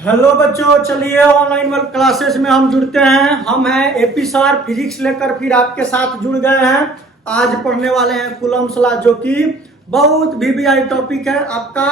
Hello बच्चों, चलिए online work classes में हम जुड़ते हैं। हम हैं एपी सर, फिजिक्स लेकर फिर आपके साथ जुड़ गए हैं। आज पढ़ने वाले हैं कूलम्ब्स लॉ, जो कि बहुत वीवीआई टॉपिक है आपका।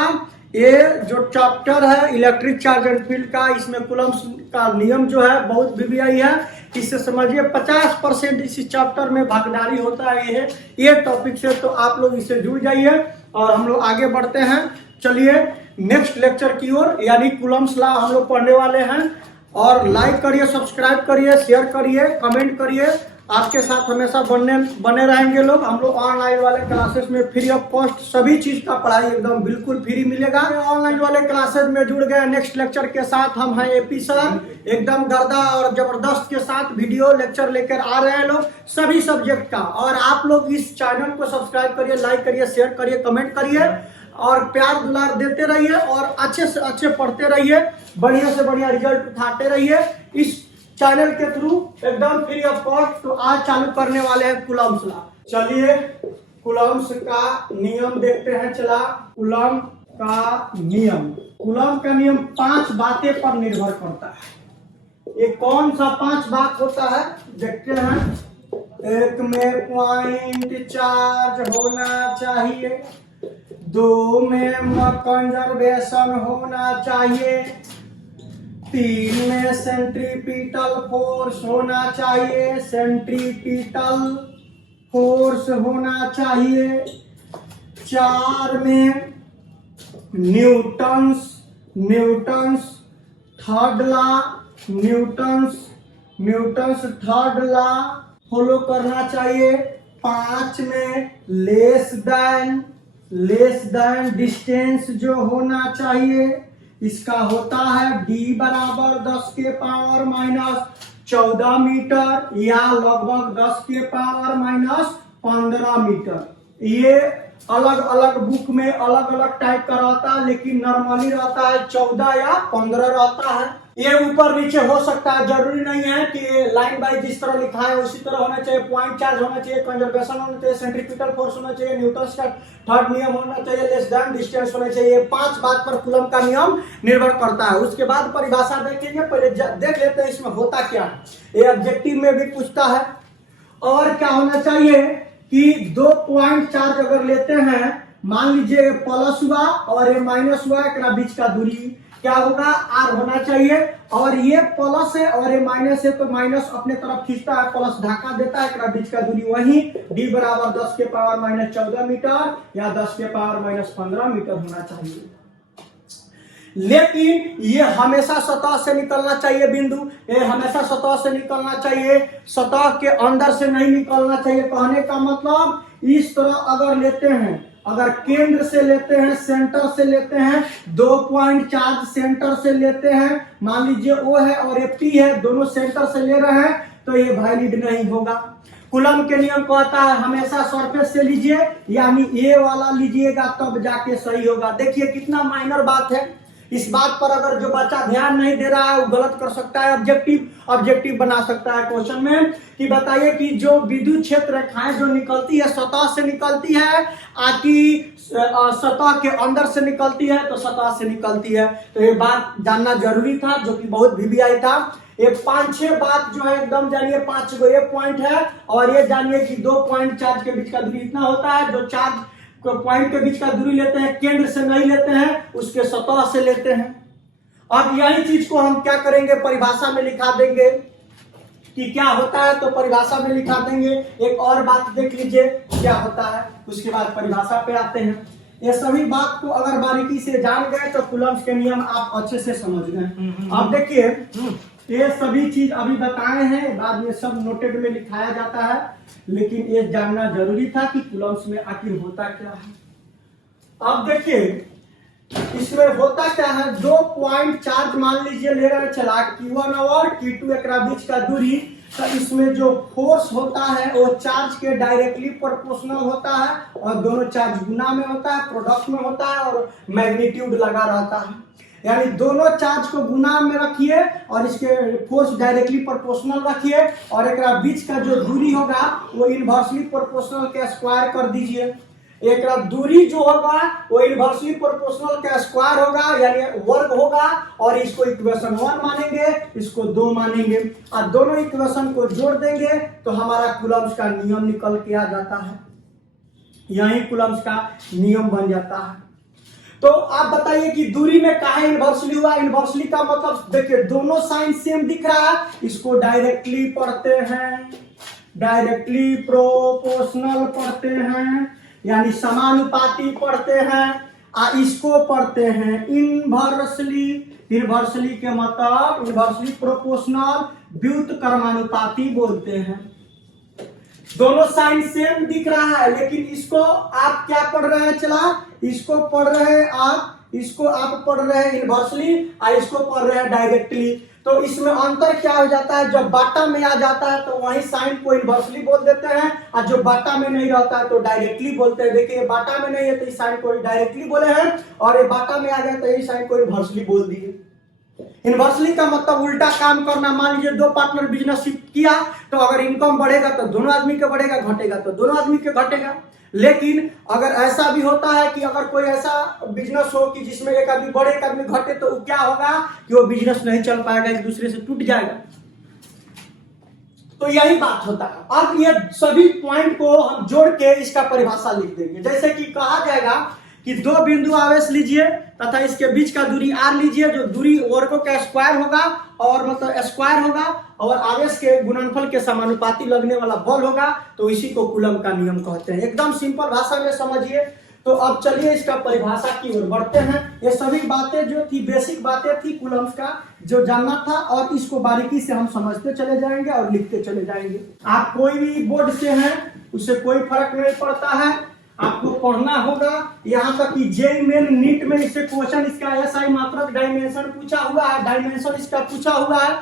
ये जो चैप्टर है इलेक्ट्रिक चार्ज एंड फील्ड का, इसमें कूलम्ब्स का नियम जो है बहुत वीवीआई है। इससे समझिए 50% इस चैप्टर में भागीदारी होता है ये टॉपिक से। तो आप लोग इससे जुड़ जाइए और हम लोग आगे बढ़ते हैं। चलिए नेक्स्ट लेक्चर की ओर, यानी कूलम्ब्स लॉ हम लोग पढ़ने वाले हैं। और लाइक करिए, सब्सक्राइब करिए, शेयर करिए, कमेंट करिए। आपके साथ हमेशा बने रहेंगे लोग। हम लोग ऑनलाइन वाले क्लासेस में फ्री ऑफ कॉस्ट सभी चीज का पढ़ाई एकदम बिल्कुल फ्री मिलेगा। ऑनलाइन वाले क्लासेस में जुड़ गए नेक्स्ट लेक्चर के साथ। हम हैं एपी सर, एकदम गर्दा और जबरदस्त के साथ वीडियो लेक्चर लेकर आ रहे हैं लोग सभी सब्जेक्ट का। और आप लोग इस चैनल को सब्सक्राइब करिए, लाइक करिए, शेयर करिए, कमेंट करिए और प्यार दुलार देते रहिए और अच्छे से अच्छे पढ़ते रहिए, बढ़िया से बढ़िया रिजल्ट उठाते रहिए इस चैनल के थ्रू एकदम फ्री ऑफ कॉस्ट। तो आज चालू करने वाले हैं कूलम्ब्स लॉ। चलिए कूलम्ब्स का नियम देखते हैं। चला कूलम्ब का नियम, कूलम्ब का नियम 5 बातें पर निर्भर करता है। ये कौन सा 5 बात होता है देखते हैं। एक में पॉइंट चार्ज होना चाहिए, 2 में कंजर्वेशन होना चाहिए, 3 में सेंट्रीपिटल फोर्स होना चाहिए, सेंट्रीपिटल फोर्स होना चाहिए, 4 में न्यूटन्स थर्ड लॉ फॉलो करना चाहिए, 5 में लेस देन डिस्टेंस जो होना चाहिए, इसका होता है d बराबर 10 के पावर माइनस 14 मीटर या लगभग 10 के पावर माइनस 15 मीटर। ये अलग अलग बुक में अलग अलग टाइप का रहता है, लेकिन नॉर्मली रहता है 14 या 15 रहता है। ये ऊपर नीचे हो सकता है, जरूरी नहीं है कि लाइन बाय जिस तरह लिखा है उसी तरह होना चाहिए। पॉइंट चार्ज होना चाहिए, कंजर्वेशन होना चाहिए, सेंट्रीपिटल फोर्स होना चाहिए, न्यूटन का थर्ड नियम होना चाहिए, लेस देन डिस्टेंस होना चाहिए। 5 बात पर कूलम्ब का नियम निर्भर करता है। उसके बाद परिभाषा देखेंगे। पहले देख लेते हैं इसमें होता क्या है। ये ऑब्जेक्टिव में भी पूछता है। और क्या होना चाहिए कि 2 पॉइंट चार्ज अगर लेते हैं, मान लीजिए प्लस हुआ और ये माइनस हुआ, एक बीच का दूरी क्या होगा, r होना चाहिए। और ये प्लस है और ये माइनस है, तो माइनस अपने तरफ खींचता है, प्लस धक्का देता है, एक बीच का दूरी वही d बराबर 10 के पावर माइनस 14 मीटर या 10 के पावर माइनस 15 मीटर होना चाहिए। लेकिन ये हमेशा सतह से निकलना चाहिए बिंदु, ये हमेशा सतह से निकलना चाहिए, सतह के अंदर से नहीं निकलना चाहिए। कहने का मतलब इस तरह अगर लेते हैं, अगर केंद्र से लेते हैं, सेंटर से लेते हैं, 2 पॉइंट चार्ज सेंटर से लेते हैं, मान लीजिए O है और ये P है, दोनों सेंटर से ले रहे हैं, तो ये वैलिड नहीं होगा। कूलम्ब के नियम कहता है हमेशा सरफेस से लीजिए, यानी A वाला लीजिएगा तब जाके सही होगा। देखिए कितना माइनर बात है। इस बात पर अगर जो बच्चा ध्यान नहीं दे रहा है वो गलत कर सकता है। ऑब्जेक्टिव बना सकता है क्वेश्चन में कि बताइए कि जो विद्युत क्षेत्र रेखाएं जो निकलती है सतह से निकलती है कि सतह के अंदर से निकलती है, तो सतह से निकलती है। तो ये बात जानना जरूरी था, जो कि बहुत वीवीआई था। ये 5-6 बात जो है एकदम जानिए। 5 गो ये पॉइंट है और ये जानिए कि 2 पॉइंट चार्ज के बीच का दूरी इतना होता है। जो चार्ज पॉइंट के बीच का दूरी लेते हैं, केंद्र से नहीं लेते हैं, उसके सतह से लेते हैं। अब यही चीज को हम क्या करेंगे, परिभाषा में लिखा देंगे कि क्या होता है, तो परिभाषा में लिखा देंगे। एक और बात देख लीजिए क्या होता है, उसके बाद परिभाषा पे आते हैं। ये सभी बात को अगर बारीकी से जान गए तो कूलम्ब के नियम आप अच्छे से समझ गए। अब देखिए ये सभी चीज अभी बताए हैं, बाद में सब नोटेड में लिखाया जाता है, लेकिन ये जानना जरूरी था कि कूलम्ब में आखिर होता क्या है। अब देखिए इसमें होता क्या है, 2 पॉइंट चार्ज मान लीजिए ले रहे हैं, चला Q1 और Q2 एक बीच का दूरी। तो इसमें जो फोर्स होता है वो चार्ज के डायरेक्टली प्रोपोर्शनल होता है और दोनों चार्ज गुना में होता है, प्रोडक्ट में होता है और मैग्नीट्यूड लगा रहता है। यानी दोनों चार्ज को गुना में रखिए और इसके फोर्स डायरेक्टली प्रोपोर्शनल रखिए और एक बीच का जो दूरी होगा वो इनवर्सली प्रोपोर्शनल के स्क्वायर कर दीजिए। एक दूरी जो होगा वो इनवर्सली प्रोपोर्शनल का स्क्वायर होगा यानी वर्ग होगा, और इसको इक्वेशन 1 मानेंगे, इसको 2 मानेंगे, और दोनों इक्वेशन को जोड़ देंगे तो हमारा कूलम्स का नियम निकल के आ जाता है, यही कूलम्स का नियम बन जाता है। तो आप बताइए कि दूरी में काहे इनवर्सली हुआ? इनवर्सली का मतलब देखिए दोनों साइन सेम दिख रहा है, इसको डायरेक्टली पढ़ते हैं, डायरेक्टली प्रोपोर्शनल पढ़ते हैं यानी समानुपाती पढ़ते हैं, इसको पढ़ते हैं इनवर्सली। इनवर्सली के मतलब इनवर्सली प्रोपोर्शनल व्युत्क्रमानुपाती बोलते हैं। दोनों साइन सेम दिख रहा है, लेकिन इसको आप क्या पढ़ रहे हैं? चला इसको पढ़ रहे हैं आप, इसको आप पढ़ रहे हैं इनवर्सली और इसको पढ़ रहे हैं डायरेक्टली। तो इसमें अंतर क्या हो जाता है? जब बाटा में आ जाता है तो वही साइन को इनवर्सली बोल देते हैं, और जो बाटा में नहीं रहता है तो डायरेक्टली बोलते हैं। देखिए बाटा में नहीं है तो इस साइन को डायरेक्टली बोले हैं, और ये बाटा में आ गया तो इस साइन को इनवर्सली बोल दिए। इनवर्सली का मतलब उल्टा काम करना। मान लीजिए दो पार्टनर बिजनेस किया, तो अगर इनकम बढ़ेगा तो दोनों आदमी के बढ़ेगा, घटेगा तो दोनों आदमी के घटेगा। लेकिन अगर ऐसा भी होता है कि अगर कोई ऐसा बिजनेस हो कि जिसमें एक आदमी बढ़े एक आदमी घटे, तो क्या होगा कि वो बिजनेस नहीं चल पाएगा, एक दूसरे से टूट जाएगा। तो यही बात होता है। अब ये सभी पॉइंट को हम जोड़ के इसका परिभाषा लिख देंगे। जैसे कि कहा जाएगा कि दो बिंदु आवेश लीजिए तथा इसके बीच का दूरी r लीजिए, जो दूरी वर्गों का स्क्वायर होगा और मतलब स्क्वायर होगा, और आवेश के गुणनफल के समानुपाती लगने वाला बल होगा, तो इसी को कूलम का नियम कहते हैं। एकदम सिंपल भाषा में समझिए। तो अब चलिए इसका परिभाषा की ओर बढ़ते हैं। ये सभी बातें जो थी बेसिक बातें थी कूलम्स का जो जानना था, और इसको बारीकी से हम समझते चले जाएंगे और लिखते चले जाएंगे। आप कोई भी बोर्ड से हैं उससे कोई फर्क नहीं पड़ता है, आपको पढ़ना होगा। यहाँ तक कि जेईई मेन नीट में इससे क्वेश्चन इसका एसआई मात्रक डायमेंशन पूछा हुआ है, डायमेंशन इसका पूछा हुआ है।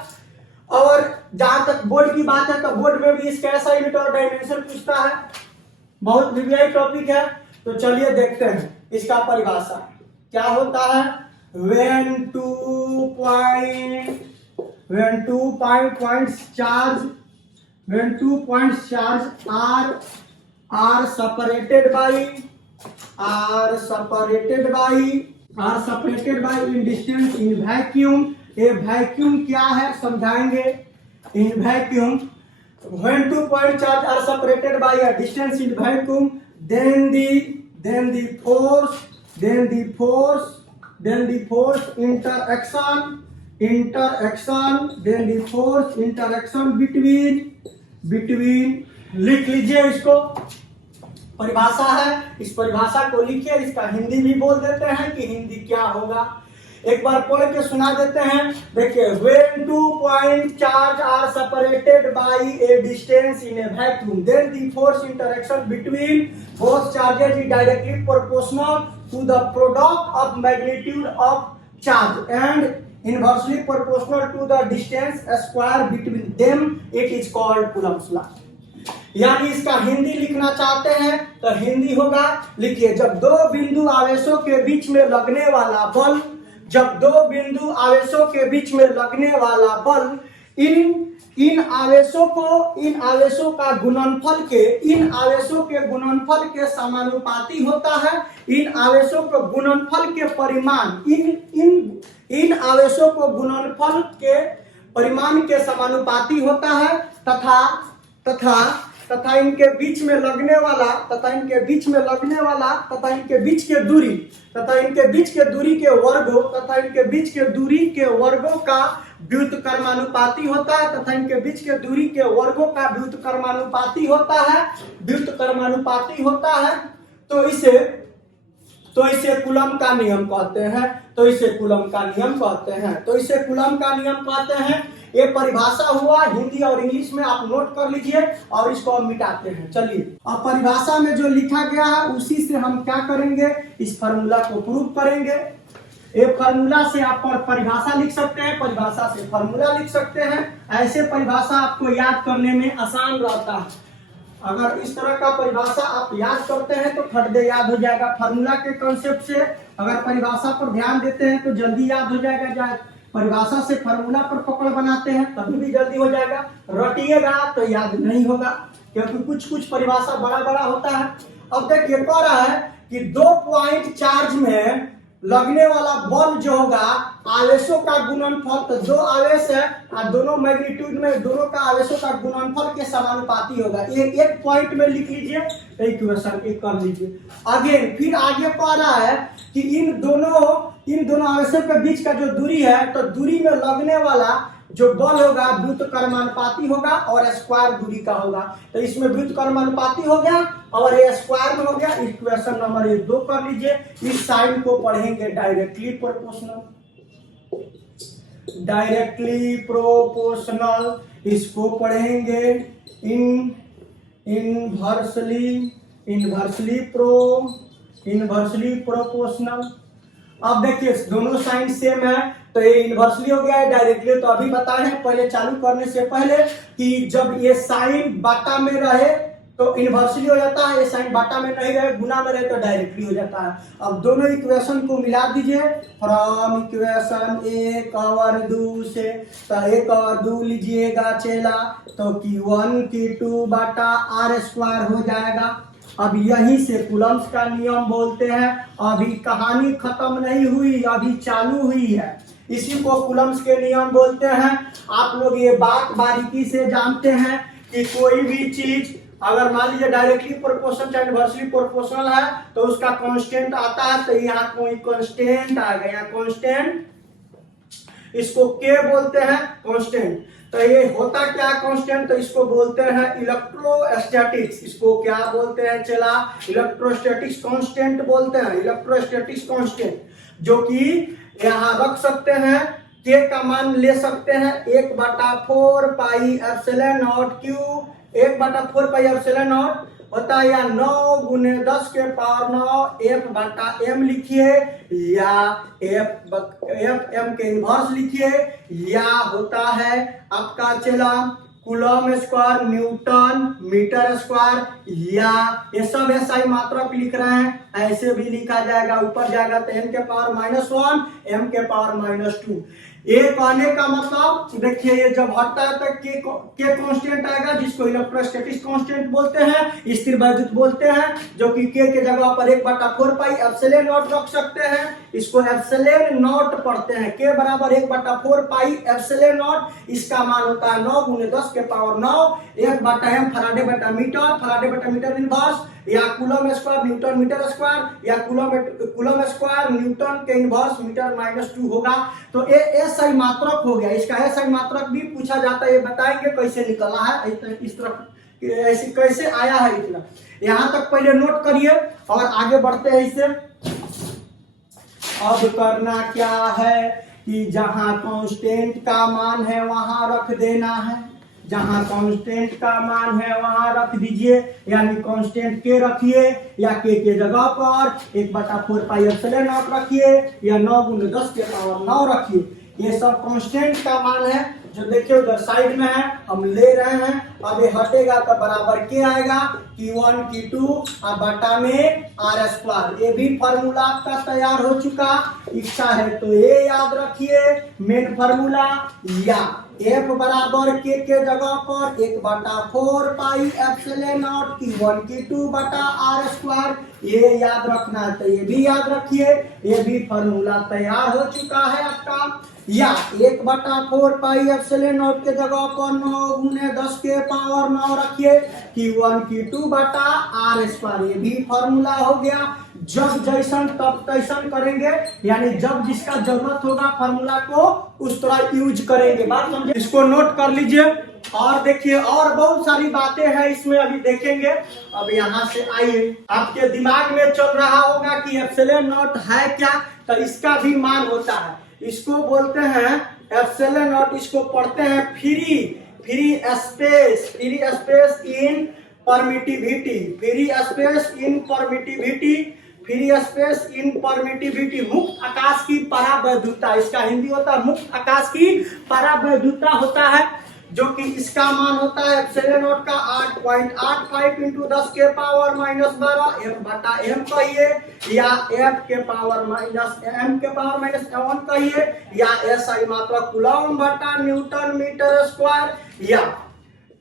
और जहां तक बोर्ड की बात है तो बोर्ड में भी इसका एसआई यूनिट और डायमेंशन पूछता है, बहुत वीवीआई टॉपिक है। तो चलिए देखते हैं इसका परिभाषा क्या होता है। when two points charge are separated by in distance in vacuum। ये वैक्यूम क्या है समझाएंगे। in vacuum when 2 point charge are separated by a distance in vacuum, then the force interaction between लिख लीजिए। इसको परिभाषा है, इस परिभाषा को लिखिए। इसका हिंदी भी बोल देते हैं कि हिंदी क्या होगा, एक बार पढ़ के सुना देते हैं। देखिए when 2 point charge are separated by a distance in a vacuum, then the force interaction between both charges is directly proportional to the product of magnitude of charge and inversely proportional to the distance square between them. It is called Coulomb's law। यानी इसका हिंदी लिखना चाहते हैं तो हिंदी होगा, लिखिए जब दो बिंदु आवेशों के बीच में लगने वाला बल, जब दो बिंदु आवेशों के बीच में लगने वाला बल इन आवेशों का गुणनफल के समानुपाती होता है। इन आवेशों को गुणनफल के परिमाण इन आवेशों को गुणनफल के परिमाण के समानुपाती होता है तथा इनके बीच में लगने वाला तथा इनके बीच के दूरी के वर्गों का व्युत्क्रमानुपाती होता है तथा इनके बीच के दूरी के वर्गों का व्युत्क्रमानुपाती होता है। तो इसे कूलम का नियम कहते हैं। ये परिभाषा हुआ, हिंदी और इंग्लिश में आप नोट कर लीजिए और इसको हम मिटाते हैं। चलिए अब परिभाषा में जो लिखा गया है उसी से हम क्या करेंगे, इस फार्मूला को प्रूव करेंगे। ये फार्मूला से आप परिभाषा लिख सकते हैं, परिभाषा से फार्मूला लिख सकते हैं। ऐसे परिभाषा आपको याद करने में आसान रहता है। अगर इस तरह का परिभाषा आप याद करते हैं तो फटदे याद हो जाएगा। फार्मूला के कंसेप्ट से अगर परिभाषा पर ध्यान देते हैं तो जल्दी याद हो जाएगा। परिभाषा से फार्मूला पर पकड़ बनाते हैं तभी भी जल्दी हो जाएगा। रटिएगा तो याद नहीं होगा, क्योंकि कुछ परिभाषा बड़ा होता है अब देखिए कह रहा है कि 2 पॉइंट चार्ज में लगने वाला बल जो होगा आवेशों का गुणनफल, तो 2 आवेश है और दोनों मैग्नीट्यूड में दोनों का आवेशों का गुणनफल के समानुपाती होगा। एक पॉइंट में लिख लीजिए, इक्वेशन एक कर लीजिए। अगेन फिर आगे कह रहा है कि इन दोनों आवेशों के बीच का जो दूरी है, तो दूरी में लगने वाला जो बल होगा व्युत्क्रमानुपाती होगा और स्क्वायर दूरी का होगा। तो इसमें व्युत्क्रमानुपाती हो गया और ये स्क्वायर में हो गया। इक्वेशन नंबर 2 कर लीजिए। इस साइन को पढ़ेंगे डायरेक्टली प्रोपोर्शनल, इसको पढ़ेंगे इनवर्सली प्रोपोर्शनल। अब देखिए दोनों साइन सेम है, तो ये इनवर्सली हो गया है, डायरेक्टली तो अभी बताए हैं पहले चालू करने से पहले कि जब ये साइन बाटा में रहे तो इनवर्सली हो जाता है, ये साइन बाटा में नहीं रहे गुना में रहे तो डायरेक्टली हो जाता है। अब दोनों इक्वेशन को मिला दीजिए फ्रॉम इक्वेशन 1 और 2 से, तो 1 और 2 लीजिएगा चेला, तो Q1 Q2 बाटा R स्क्वायर हो जाएगा। अब यहीं से कूलम्स का नियम बोलते हैं। अभी कहानी खत्म नहीं हुई, अभी चालू हुई है। इसी को कूलम्स के नियम बोलते हैं। आप लोग ये बात बारीकी से जानते हैं कि कोई भी चीज अगर मान लीजिए डायरेक्टली प्रोपोर्शनल या इनवर्सली प्रोपोर्शनल है तो उसका कांस्टेंट आता है, तो यहाँ कोई कांस्टेंट आ गया, कांस्टेंट इसको के बोलते हैं कांस्टेंट। तो ये होता क्या कांस्टेंट, तो इसको बोलते हैं इलेक्ट्रोस्टैटिक्स। इसको क्या बोलते हैं चला, इलेक्ट्रोस्टैटिक्स कांस्टेंट बोलते हैं, इलेक्ट्रोस्टैटिक्स कांस्टेंट, जो कि यहाँ रख सकते हैं। के का मान ले सकते हैं 1/4 pi epsilon not Q, 1/4 pi epsilon not होता है, या 9 गुने 10 के पावर 9 F/m लिखिए, या F/m के इनवर्स लिखिए, या होता है आपका चला coulomb square newton metre square, या ये सब ऐसा ही मात्रक लिख रहे हैं, ऐसे भी लिखा जाएगा। ऊपर जाएगा तो n के पावर -1 m के पावर -2। ये कहने का मतलब देखिए ये जब हटता है तो के कांस्टेंट आएगा, जिसको इलेक्ट्रोस्टैटिक्स कांस्टेंट बोलते हैं, स्थिर वैद्युत बोलते हैं, जो कि के जगह पर 1/4 पाई एप्सिलॉन नॉट रख सकते हैं। इसको एप्सिलॉन नॉट पढ़ते हैं, के बराबर 1/4 पाई एप्सिलॉन नॉट, इसका मान होता है 9 गुने 10 के पावर 9, 1/m फराडे बटा मीटर इनवर्स, या coulomb square newton metre square, या कूलम स्क्वायर न्यूटन के इनवर्स मीटर -2 होगा। तो ये ऐसा ही मात्रक हो गया। इसका ऐसा ही मात्रक भी पूछा जाता है, ये बताएंगे कैसे निकला है, इस तरफ ऐसे कैसे आया है इतना। यहां तक पहले नोट करिए और आगे बढ़ते हैं इससे। अब करना क्या है कि जहां कांस्टेंट का मान है वहां रख देना है, जहां कांस्टेंट का मान है वहां रख दीजिए, यानी कांस्टेंट के रखिए, या के जगह पर 1/4 पाई एप्सिलॉन नॉट रखिए, या 9 गुने 10 के पावर 9 रखिए। ये सब कांस्टेंट का मान है, जो देखिए उधर साइड में है, हम ले रहे हैं। अब ये हटेगा तो बराबर के आएगा Q1 Q2 और बटा में R स्क्वायर। ये भी फॉर्मूला आपका तैयार हो चुका, इच्छा है तो ये याद रखिए मेन फॉर्मूला, या F बराबर के जगह पर 1/4 pi epsilon not Q1 Q2 बटा R स्क्वायर, ये याद रखना है तो ये भी याद रखिए। ये भी फॉर्मूला तैयार हो चुका है आपका, या 1/4 पाई एप्सिलॉन नॉट के जगह पर 9 गुने 10 के पावर 9 रखिए, Q1 Q2 बटा R स्क्वायर, ये भी फॉर्मूला हो गया। जब जैसन तब तैसन करेंगे, यानी जब जिसका जरूरत होगा फॉर्मूला को उस तरह यूज करेंगे। बात समझे, इसको नोट कर लीजिए। और देखिए और बहुत सारी बातें हैं इसमें, अभी देखेंगे। अब यहाँ से आइए, आपके दिमाग में चल रहा होगा कि एप्सिलॉन नॉट है क्या, तो इसका भी मान होता है। इसको बोलते हैं एप्सिलॉन नॉट, इसको पढ़ते हैं फ्री स्पेस इन परमिटिविटी, मुक्त आकाश की परावैद्युता, इसका हिंदी होता है मुक्त आकाश की परावैद्युता होता है, जो कि इसका मान होता है एप्सिलॉन नॉट का 8.85 × 10 के पावर -12 F/m कहिए, या F के पावर -m के पावर -1 कहिए, या ऐसा ही मात्रा कूलम बटा न्यूटन मीटर स्क्वायर, या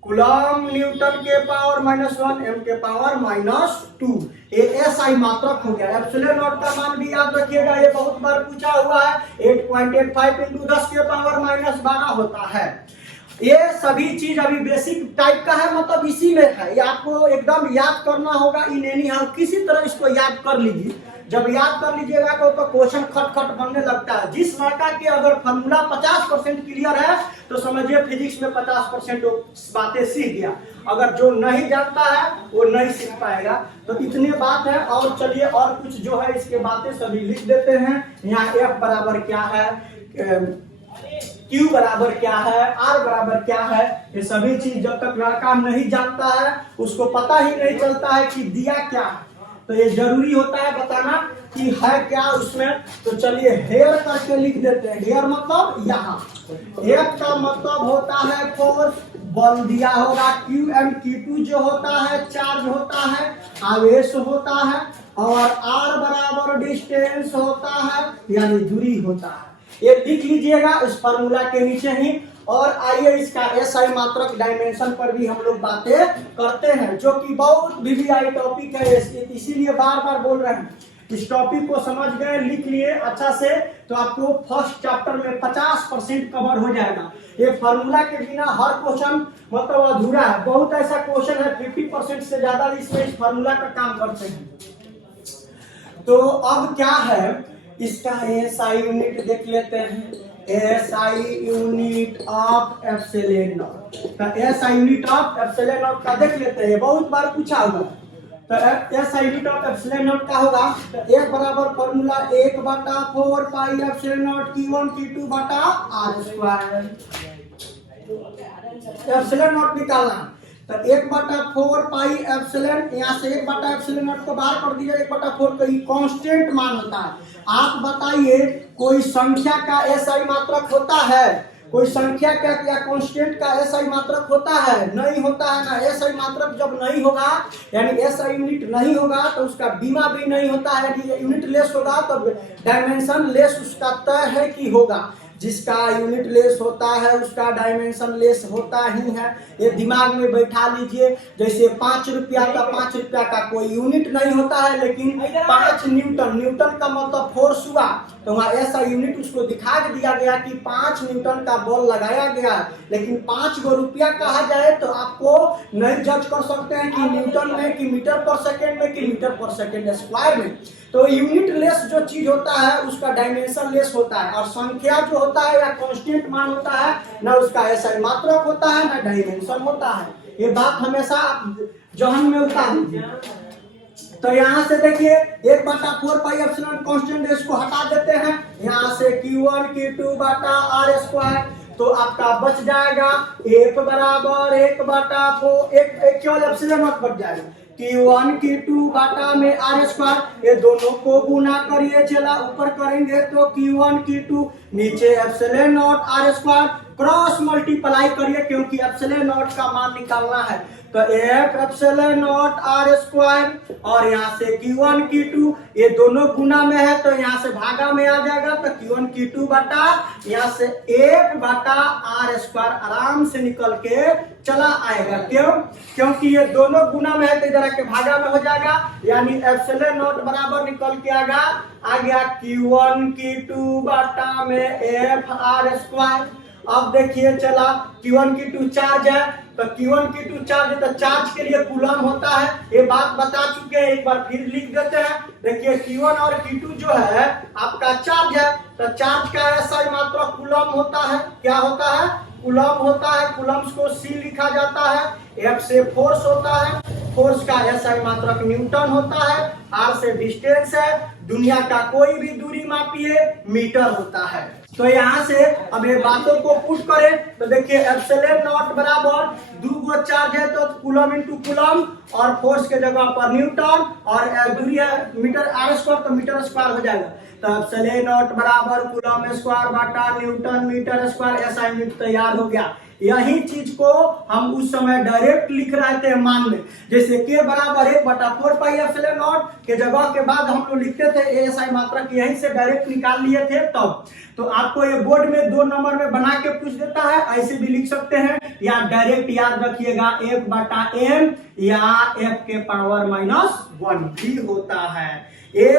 कूलम न्यूटन के पावर -1 m के पावर -2। ये SI मात्रक हो गया। एप्सिलॉन नॉट का मान भी याद रखिएगा, ये बहुत बार पूछा हुआ है। 8.85 × 10 के पावर -12 होता है। ये सभी चीज अभी बेसिक टाइप का है, मतलब इसी में है। ये आपको एकदम याद करना होगा इन एनी हाउ, किसी तरह इसको याद कर लीजिए। जब याद कर लीजिएगा तो क्वेश्चन खट बनने लगता है। जिस लड़का के अगर फॉर्मूला 50% क्लियर है तो समझिए फिजिक्स में 50% बातें सीख गया। अगर जो नहीं जानता है वो नहीं सीख पाएगा। तो इतनी बात है। और चलिए और कुछ जो है इसके बातें सभी लिख देते हैं। यहाँ F बराबर क्या है, Q बराबर क्या है, R बराबर क्या है, ये सभी चीज जब तक लड़का नहीं जानता है उसको पता ही नहीं चलता है कि दिया क्या है। तो ये जरूरी होता है बताना कि है क्या उसमें। तो चलिए हेयर करके लिख देते हैं। हेयर मतलब यहाँ, F का मतलब होता है फोर्स, बल दिया होगा। Q and Q2 जो होता है चार्ज होता है, आवेश होता है। और R बराबर डिस्टेंस होता है, यानी दूरी होता है। ये लिख लीजिएगा इस फार्मूला के नीचे ही। और आइए इसका SI मात्रक डायमेंशन पर भी हम लोग बातें करते हैं, जो कि बहुत VVI टॉपिक है, इसीलिए बार बार बोल रहे हैं। इस टॉपिक को समझ गए, लिख लिए अच्छा से, तो आपको फर्स्ट चैप्टर में 50% कवर हो जाएगा। ये फार्मूला के बिना हर क्वेश्चन मतलब अधूरा है। बहुत ऐसा क्वेश्चन है 50% से ज्यादा इसमें इस फार्मूला का काम करते हैं। तो अब क्या है इसका SI यूनिट देख लेते हैं। SI unit of epsilon not. तो SI unit of epsilon not का देख लेते हैं, बहुत बार पूछा हुआ। तो SI unit of epsilon not का होगा तो एक बराबर formula 1/4 pi epsilon not Q1 Q2 बटा R²। एप्सिलॉन नॉट निकालना तो 1/4 पाई एप्सिलॉन, यहाँ से 1/एप्सिलॉन नॉट को बाहर कर दीजिए। 1/4 का कांस्टेंट मान होता है। आप बताइए कोई संख्या का SI मात्रक होता है? कोई संख्या का या कांस्टेंट का SI मात्रक होता है? नहीं होता है ना। SI मात्रक जब नहीं होगा यानी SI यूनिट नहीं होगा तो उसका बीमा भी नहीं होता है। यदि यूनिट लेस होगा तो डायमेंशन लेस उसका तय है कि होगा। जिसका यूनिट लेस होता है उसका डायमेंशन लेस होता ही है। ये दिमाग में बैठा लीजिए। जैसे 5 रुपया का 5 रुपया का कोई यूनिट नहीं होता है, लेकिन 5 न्यूटन, न्यूटन का मतलब फोर्स हुआ, तो वहाँ ऐसा यूनिट उसको दिखा दिया गया कि 5 न्यूटन का बल लगाया गया। लेकिन 5 गो रुपया कहा जाए तो आपको नहीं जज कर सकते हैं कि न्यूटन में, कि मीटर पर सेकेंड में, कि मीटर पर सेकेंड स्क्वायर में। तो यूनिट लेस जो चीज होता है उसका डायमेंशन लेस होता है। और संख्या जो होता है या कांस्टेंट मान होता है, ना उसका SI मात्रक होता है ना डायमेंशन होता है। ये बात हमेशा जहन में उतार दीजिए। तो यहाँ से देखिए 1/4 पाई एप्सिलॉन कांस्टेंट, इसको हटा देते हैं। यहाँ से Q1 Q2 बटा R²। तो आपका बच जाएगा 1 बराबर 1/4, एक केवल एप्सिलॉन नॉट बच जाएगा। Q1 Q2 बटा में R²। ये दोनों को गुना करिए, चला ऊपर करेंगे तो Q1 Q2, नीचे epsilon not R², cross multiply करिए क्योंकि एप्सिलॉन नॉट का मान निकालना है। तो F एप्सिलॉन नॉट R²। और यहाँ से Q1 Q2 ये दोनों गुना में है तो यहाँ से भागा में आ जाएगा। तो Q1 Q2 बटा यहाँ से 1/R² आराम से निकल के चला आएगा। क्यों? क्योंकि ये दोनों गुना में है तो इधर के भागा में हो जाएगा, यानी एप्सिलॉन नॉट बराबर निकल के आ गया Q1 Q2 बटा में FR²। अब देखिए चला Q1 Q2 चार्ज है तो Q1 Q2 चार्ज है तो चार्ज के लिए कूलम होता है। ये बात बता चुके हैं, एक बार फिर लिख देते हैं। देखिए Q1 और Q2 जो है आपका चार्ज है तो चार्ज का SI मात्रक कूलम होता है। क्या होता है? कूलम होता है। कूलम्स को C लिखा जाता है। F से फोर्स होता है, फोर्स का SI मात्रक न्यूटन होता है। R से डिस्टेंस है, दुनिया का कोई भी दूरी मापिए मीटर होता है। तो यहाँ से अब ये बातों को पुट करें तो देखिए एप्सिलॉन नॉट बराबर 2 गो चार्ज है तो कूलम इंटू कूलम, और फोर्स के जगह पर न्यूटन, और दूरी है मीटर R² तो मीटर स्क्वायर हो जाएगा। तो एप्सिलॉन नॉट बराबर कूलम स्क्वायर बटा न्यूटन मीटर स्क्वायर। ऐसा यूनिट तैयार हो गया। यही चीज को हम उस समय डायरेक्ट लिख रहे थे मान में, जैसे k बराबर 1/4 पाई एप्सिलॉन नॉट के जगह के बाद हम लोग लिखते थे एएसआई मात्रक, यहीं से डायरेक्ट निकाल लिए थे तब। तो आपको ये बोर्ड में 2 नंबर में बना के पूछ देता है, ऐसे भी लिख सकते हैं या डायरेक्ट याद रखिएगा 1/m या f के पावर -1 भी होता है। ये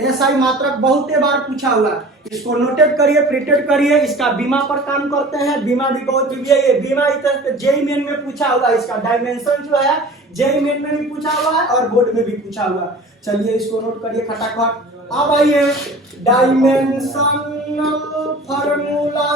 एसआई मात्रक बहुत बार पूछा हुआ, इसको नोटेट करिए, प्रिंटेड करिए। इसका बीमा पर काम करते हैं, बीमा भी बहुत जरूरी है। ये बीमा इधर जेई मेन में पूछा हुआ, इसका डायमेंशन जो है जेई मेन में भी पूछा हुआ है और बोर्ड में भी पूछा हुआ। चलिए इसको नोट करिए फटाफट। अब आइए dimensional formula,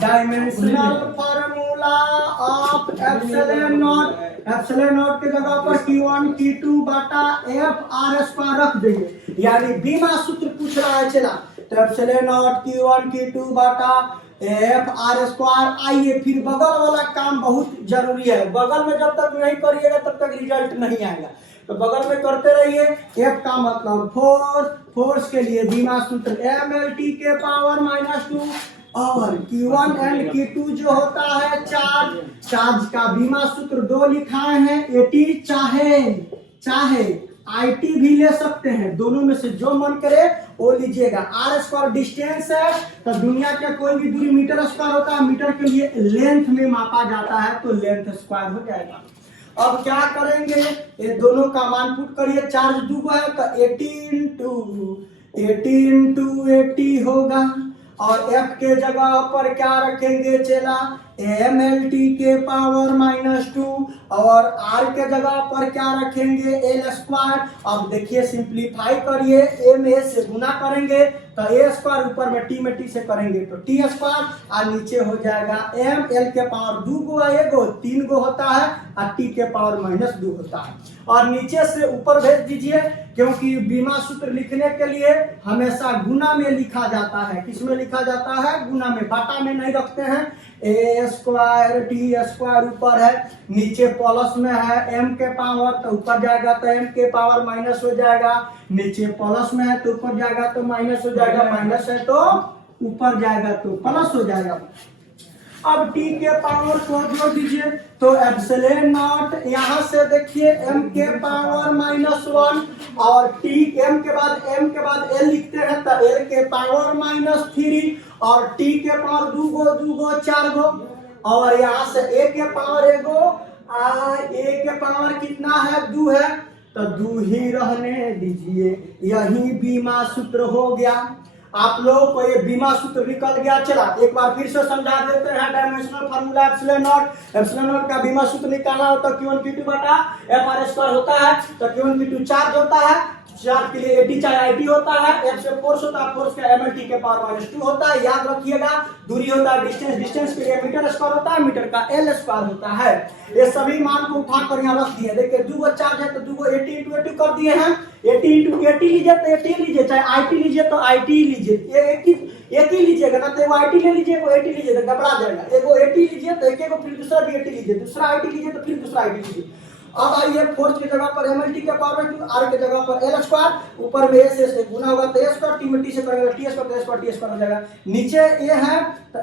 dimensional formula of epsilon not. Epsilon not के जगह पर Q1 Q2 बटा f r स्क्वायर रख देंगे, यानी बीमा सूत्र पूछ रहा है चला, तो एप्सिलॉन नॉट Q1 Q2 बटा f r स्क्वायर। आइए फिर बगल वाला काम बहुत जरूरी है, बगल में जब तक नहीं करिएगा तब तक रिजल्ट नहीं आएगा, तो बगल में करते रहिए। f का मतलब फोर्स, फोर्स के लिए बीमा सूत्र mlt के पावर -2 और Q1 एंड Q2 जो होता है चार्ज, चार्ज का बीमा सूत्र 2 लिखाए हैं, AT चाहे IT भी ले सकते हैं, दोनों में से जो मन करे वो लीजिएगा। r स्क्वायर डिस्टेंस है, तो दुनिया के कोई भी दूरी मीटर स्क्वायर होता है, मीटर के लिए लेंथ में मापा जाता है, तो लेंथ स्क्वायर हो जाएगा। अब क्या करेंगे, ये दोनों का मान पुट करिए, चार्ज 2 है तो 80 इंटू 80 होगा, और f के जगह पर क्या रखेंगे चला mlt के पावर -2, और r के जगह पर क्या रखेंगे l स्क्वायर। अब देखिए सिंप्लीफाई करिए, a में से गुना करेंगे तो a स्क्वायर, ऊपर में t से करेंगे तो t स्क्वायर, और नीचे हो जाएगा m, l के पावर 2 गो 1 गो 3 गो होता है, और t के पावर -2 होता है। और नीचे से ऊपर भेज दीजिए, क्योंकि बीमा सूत्र लिखने के लिए हमेशा गुना में लिखा जाता है। किस में लिखा जाता है? गुना में, बाटा में नहीं रखते हैं। a स्क्वायर टी स्क्वायर ऊपर है, नीचे प्लस में है m के पावर, तो ऊपर जाएगा तो m के पावर माइनस हो जाएगा, नीचे प्लस में है तो ऊपर जाएगा तो माइनस हो जाएगा, माइनस है तो ऊपर जाएगा तो प्लस हो जाएगा। अब t के पावर को जोड़ दीजिए, तो एप्सिलॉन नॉट यहाँ से देखिए m के पावर -1, और t m के बाद l लिखते हैं तो l के पावर -3, और t के पावर 2 गो 4 गो, और यहाँ से a के पावर 1 गो, a के पावर कितना है? 2 है, तो 2 ही रहने दीजिए। यही बीमा सूत्र हो गया। आप लोगों को ये बीमा सूत्र निकल गया। चला एक बार फिर से समझा देते हैं। डायमेंशनल फार्मूला एप्सिलॉन नॉट का बीमा सूत्र निकालना हो तो Q1 Q2 बटा FR स्क्वायर होता है, तो Q1 Q2 चार्ज होता है, चार्ज के लिए AT चाहे IT होता है, F से फोर्स होता है, फोर्स का mlt के पावर -2 होता है। याद रखिएगा, दूरी होता है डिस्टेंस, डिस्टेंस के लिए मीटर स्क्वायर होता है, मीटर का L स्क्वायर होता है। ये सभी मान को उठा कर यहाँ रख दिए। देखिए 2 गो चार्ज है तो 2 गो 80 इंटू 80 कर दिए हैं। 80 इंटू 80 लीजिए तो 80 लीजिए, चाहे IT लीजिए तो IT लीजिए, एक ही लीजिएगा ना, तो वो IT ले लीजिए, वो 80 लीजिए तो घबरा जाएगा। एगो 80 लीजिए तो एक फिर दूसरा भी 80 लीजिए, दूसरा IT लीजिए तो फिर दूसरा IT लीजिए। अब आइए फोर्स के जगह पर mlt के पावर 2, r के जगह पर l स्क्वायर, ऊपर में a से गुना होगा तो a स्क्वायर, t से करेंगे t स्क्वायर हो जाएगा। नीचे a है तो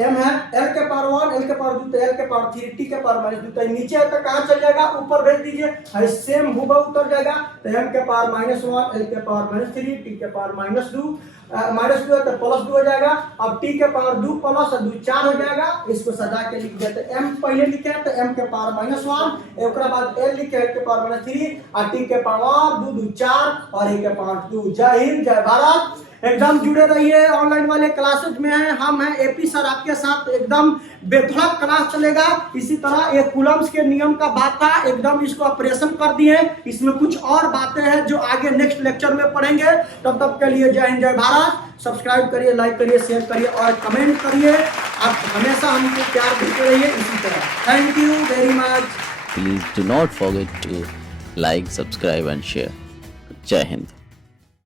m है, l के पावर 1, l के पावर 2 तो l के पावर 3, t के पावर -2, तो नीचे है तो कहाँ चल जाएगा? ऊपर भेज दीजिए, है सेम हुबा उतर जाएगा। तो m के पावर -1, l के पावर -3, t के पावर -2 है तो +2 हो जाएगा। अब t के पावर 2 प्लस 2 4 हो जाएगा। इसको सजा के लिख देते, m पहले लिखे तो m के पावर -1, एक बाद l लिखे l के पावर -3, और t के पावर 2 4 और a के पावर 2। जय हिंद, जय भारत। एकदम जुड़े रहिए, ऑनलाइन वाले क्लासेज में हैं, हम हैं एपी सर आपके साथ, एकदम बेधड़क क्लास चलेगा। इसी तरह एक कूलम्स के नियम का बात था, एकदम इसको ऑपरेशन कर दिए। इसमें कुछ और बातें हैं जो आगे नेक्स्ट लेक्चर में पढ़ेंगे। तब तक के लिए जय हिंद, जय भारत। सब्सक्राइब करिए, लाइक करिए, शेयर करिए और कमेंट करिए। आप हमेशा हमको प्यार देते रहिए इसी तरह। Thank you very much. Please do not forget to like, subscribe and share. Jai Hind.